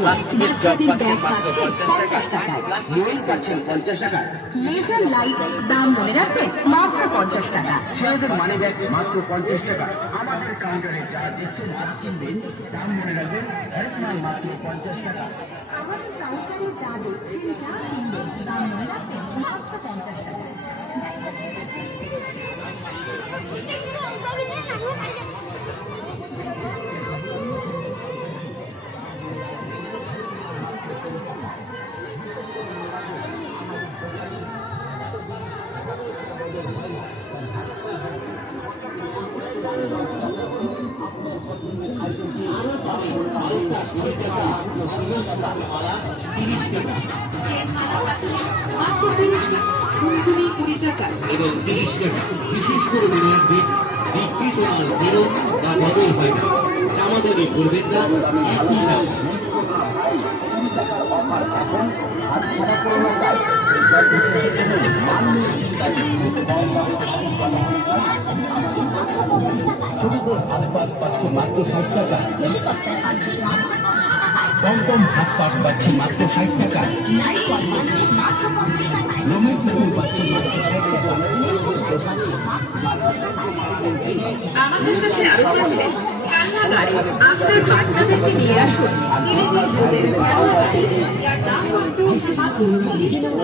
প্লাস্টিকের জগ পাচ্ছেন মাত্র 50 টাকা, মই পাচ্ছেন 50 টাকা, লেজার লাইট দাম মনে রাখবেন মাত্র 50 টাকা, ছেলেদের মানি ব্যাগ মাত্র 50 টাকা। আমাদের কাউন্টারে যা দিচ্ছেন যা কিনবেন দাম মনে রাখবেন হরেক মাল মাত্র 50 টাকা। আমাদের কাউন্টারে যা দেখছেন যা কিনবেন দাম মনে রাখবেন মাত্র 50 টাকা। এবং 30 টাকা। বিশেষ করে বিনিয়োগবিদ বিক্রিত মাল ফেরত বা বদল হয় না, দামাদামি করবেন না, একই দাম। ছোটদের হাত পাস পাচ্ছে মাত্র 60 টাকা, টমটম হাত পাস পাচ্ছে মাত্র 60 টাকা, রঙের পুতুল পাচ্ছে মাত্র 60 টাকা। আমাদের কাছে আরো আছে খেলনা গাড়ি। আপনার বাচ্চাদেরকে নিয়ে আসুন, কিনে দিন ওদের খেলনা গাড়ি, যার দাম মাত্র 30 টাকা।